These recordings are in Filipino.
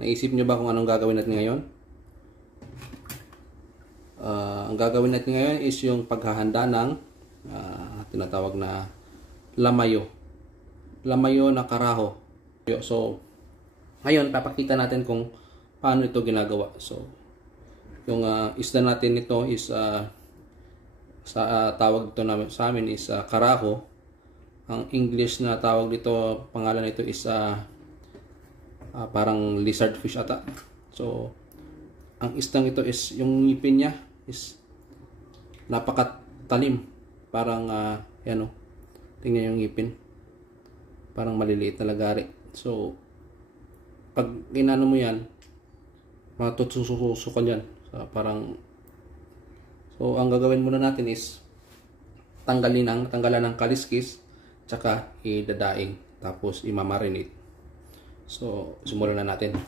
Naisip nyo ba kung anong gagawin natin ngayon? Ang gagawin natin ngayon is yung paghahanda ng tinatawag na lamayo. Lamayo na karaho. So, ngayon papakita natin kung paano ito ginagawa. So, yung isda natin ito is sa tawag dito namin sa amin is karaho. Ang English na tawag dito, pangalan nito is parang lizard fish ata. So, ang isdang ito is, yung ngipin niya is napakatalim. Parang, yan o. Tingnan yung ngipin. Parang maliliit na lagari. So, pag ginano mo yan, matutususukan yan. So, parang, so, ang gagawin muna natin is, tanggalan ng kaliskis, tsaka idadaing. Tapos, imamarinate. So, simulan na natin.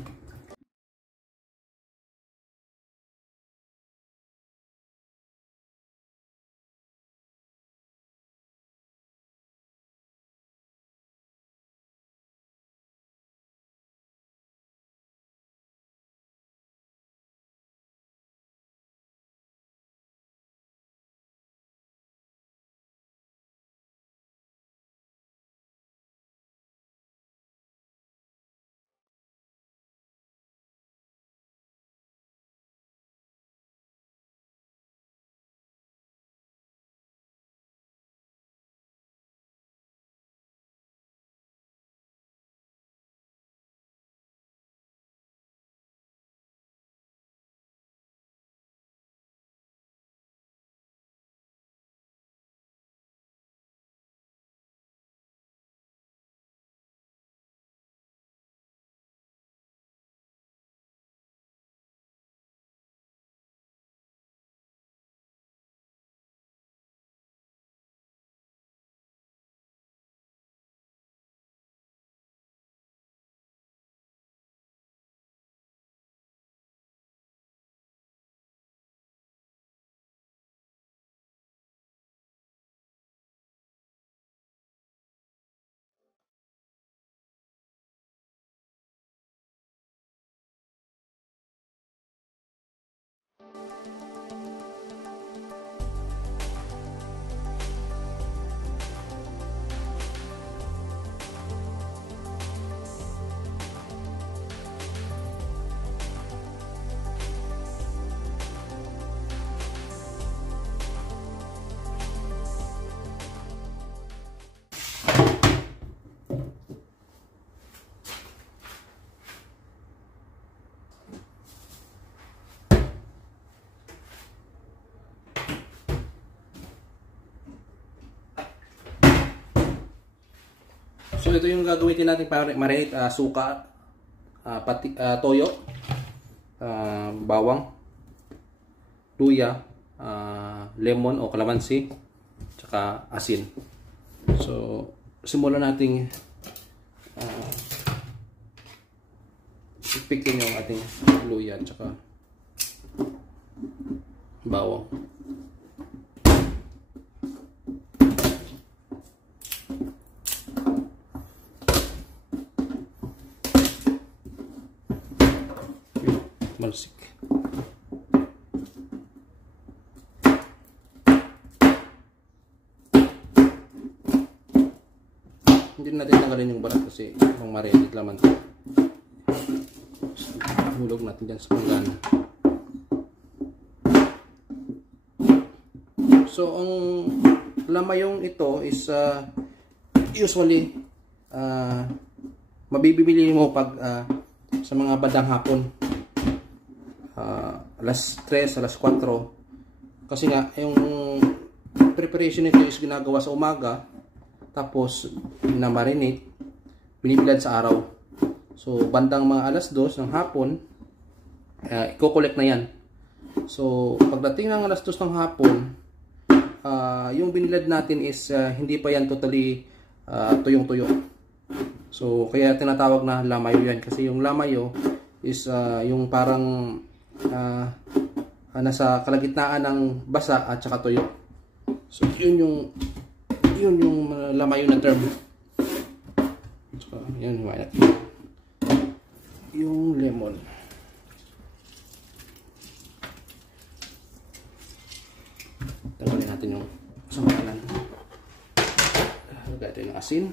So ito yung gagawin natin para marinate, suka, toyo, bawang, luya, lemon o kalamansi, tsaka asin. So simulan nating ipikin yung ating luya tsaka bawang. Malsik. Hindi natin tanggalin yung balat kasi pang marinate laman ito. Hulog natin dyan sa panggana. So ang lamayong ito is usually mabibili mo pag sa mga bandang hapon. Alas 3, alas 4 kasi nga yung preparation nito is ginagawa sa umaga tapos na-marinate binibilad sa araw. So bandang mga alas 2 ng hapon i-collect na yan. So pagdating ng alas 2 ng hapon yung binilad natin is hindi pa yan totally tuyong-tuyo. So kaya tinatawag na lamayo yan kasi yung lamayo is yung parang nasa kalagitnaan ng basa at saka tuyo. So yun yung lamayo na term. So yun, yung lemon. Tanggalin natin yung sangkalan. Lagay natin yung asin.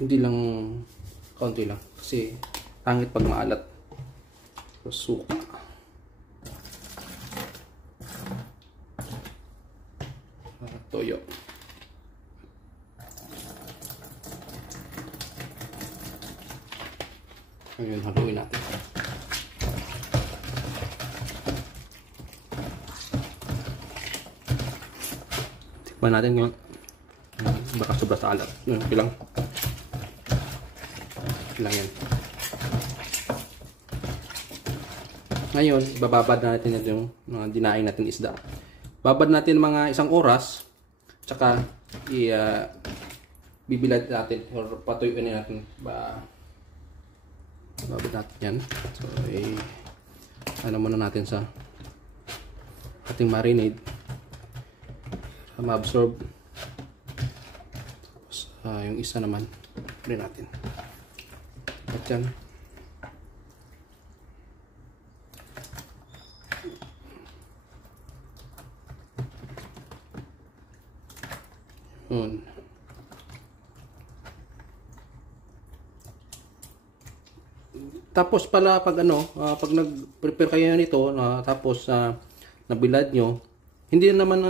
Hindi lang, kaunti lang. Kasi pangit pag maalat. So, suka. Toyo. Ngayon, haluin natin. Tikman natin yung baka sobra sa alat. Yun, ilang yan. Ngayon, bababad natin yung dinaing natin isda. Babad natin mga 1 oras. Tsaka, bibilad natin or patuyuin natin. Babad natin yan. So, ano muna natin sa ating marinade. Ma-absorb. Tapos, yung isa naman, rin natin. At yan. Yun. Tapos pala pag pag nag-prepare kayo nito, tapos nabilad nyo, hindi naman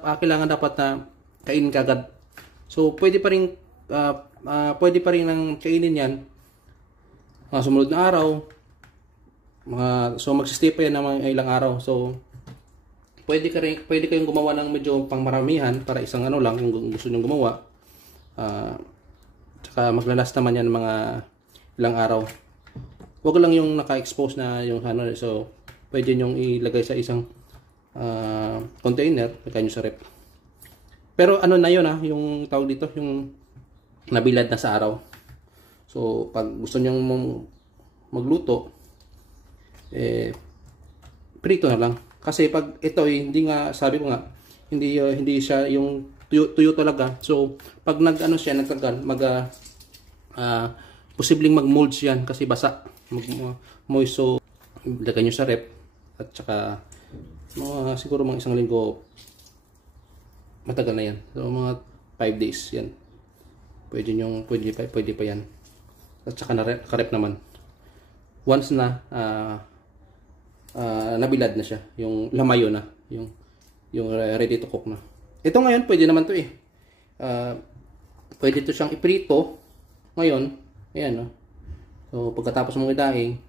kailangan dapat na kainin kagad. So pwede pa rin nang kainin yan sumunod na araw. So magsistay pa yan ng mga ilang araw. So pwede kayong gumawa ng medyo pangmaramihan para isang lang kung gusto niyo gumawa. Tsaka maglalas naman yan mga ilang araw. Huwag lang yung naka-expose na yung so pwede nyo ilagay sa isang container, lagay nyo sa rep. Pero na yun yung tawag dito, yung nabilad na sa araw. So pag gusto nyo magluto, prito na lang. Kasi pag ito hindi nga, sabi ko nga, hindi siya yung tuyo talaga. So pag siya nagtagal, posibleng mag-molds yan kasi basa, moist. So lagay nyo sa rep at saka siguro mga 1 linggo matagal na yan. So mga 5 days yan. Pwede pa yan. At saka na-rep naman. Once na nabilad na siya, yung lamayo na, yung ready to cook na. Ito ngayon pwede naman to pwede to siyang iprito ngayon. Ayan So pagkatapos mong idaing,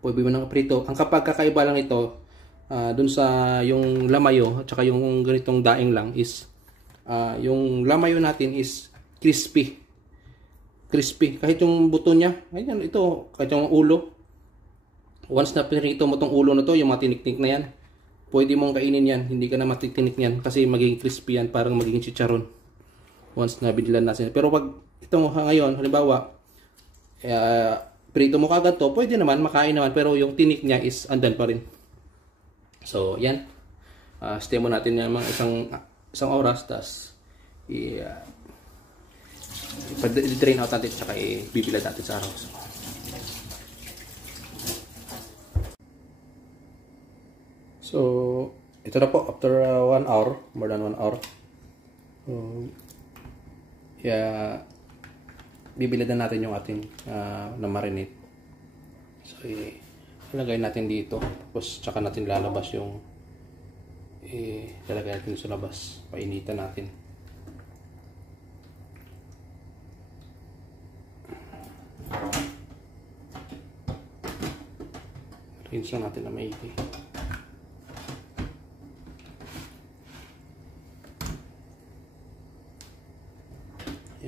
pwede mo nang iprito. Ang kakaiba lang ito dun sa yung lamayo at saka yung ganitong daing lang is yung lamayo natin is crispy. Kahit yung buto niya, ayan ito, kahit yung ulo. Once na pinrito mo tong ulo na to, yung matiniknik na yan, pwede mong kainin yan. Hindi ka na matitinik yan kasi magiging crispy yan, parang magiging chicharon. Once na binilan natin. Pero pag ito ngayon, halimbawa, prito mo kagad to, pwede naman, makain naman, pero yung tinik niya is andan pa rin. So, yan. Stay mo natin yung mga isang oras, tapos i-drain out natin, saka i-bibilad natin sa araw. So, ito na po, after 1 hour, more than 1 hour. Bibilad na natin yung ating na marinate. So, ilagay natin dito. Tapos, tsaka natin lalabas yung lalagay natin sa labas. Painitan natin. Rinse lang natin na maigi.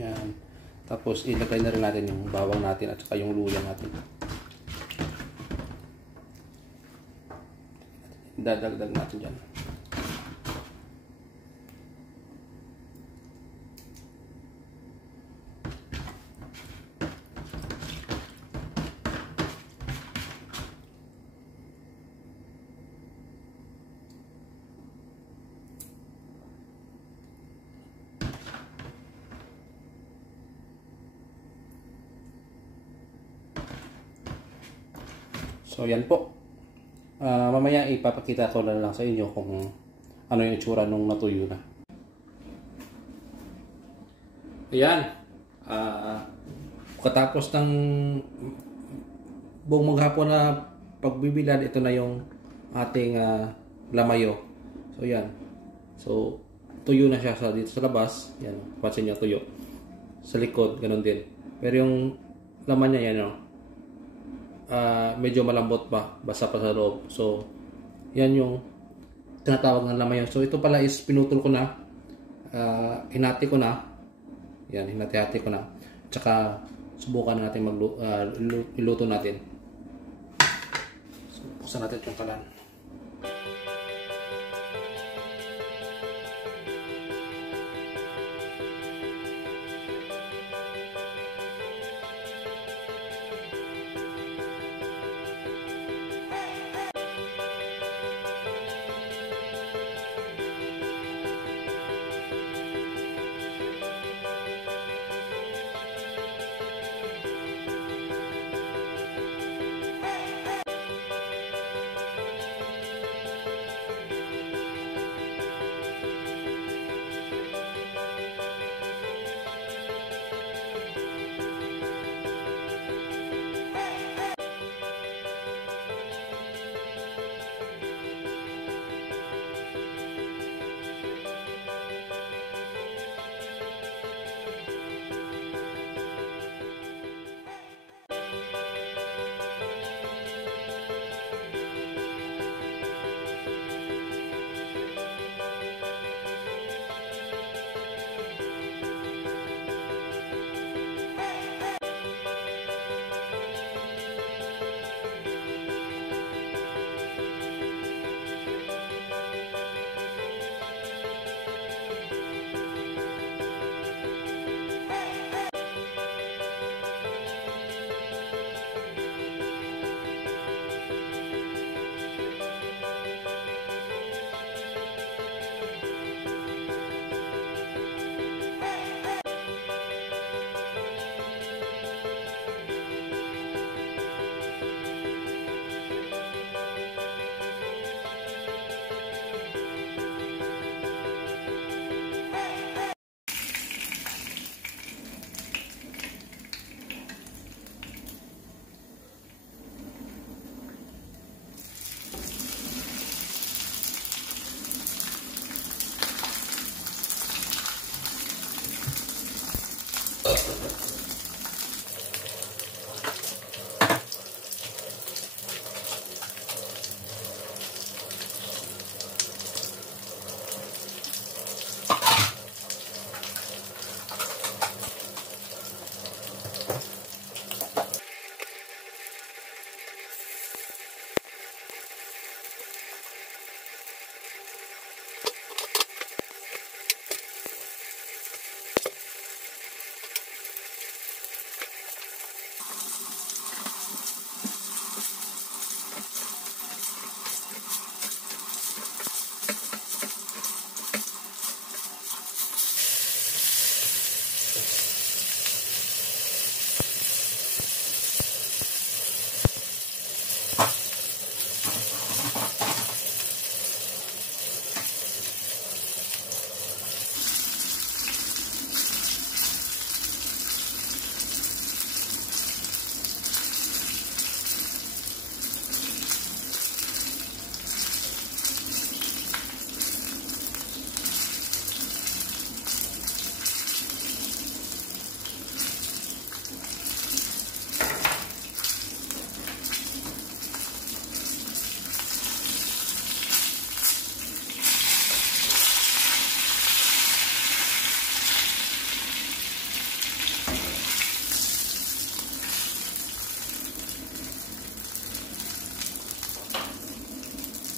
Yan. Tapos, ilagay na rin natin yung bawang natin at saka yung luya natin. Dadagdag natin dyan. So yan po. Mamaya ipapakita ko na lang sa inyo kung ano yung itsura nung natuyo na. Ayan. Katapos ng buong maghapon na pagbibilad, ito na yung ating lamayo. So yan. So tuyo na siya dito sa labas. Yan. Pansin nyo, tuyo. Sa likod, ganun din. Pero yung laman niya yan, medyo malambot pa, basa pa sa loob. So yan yung tinatawag ng lamayo. So ito pala is pinutol ko na, hinati ko na. Yan, hinati-hati ko na. Tsaka subukan natin iluto natin. So, buksan natin yung kalan.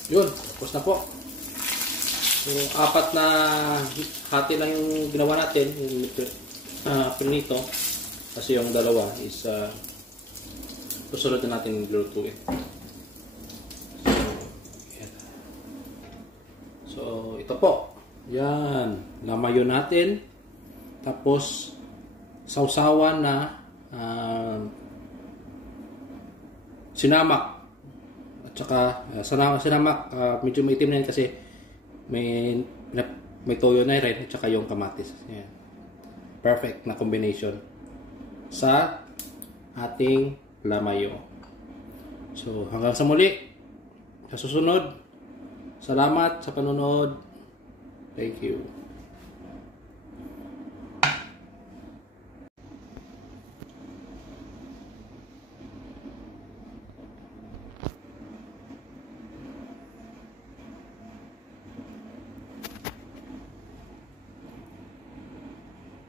Yun, tapos na po. So, 4 na hati lang yung ginawa natin, yung pinito. Kasi yung dalawa is susunod na natin lulutuin. So, ito po. Yan, lamayo natin. Tapos, sausawan na sinamak Tsaka sinamak, medyo maitim na yun kasi may toyo na rin at saka yung kamatis. Yan. Perfect na combination sa ating lamayo. So hanggang sa muli, sa susunod. Salamat sa panonood. Thank you.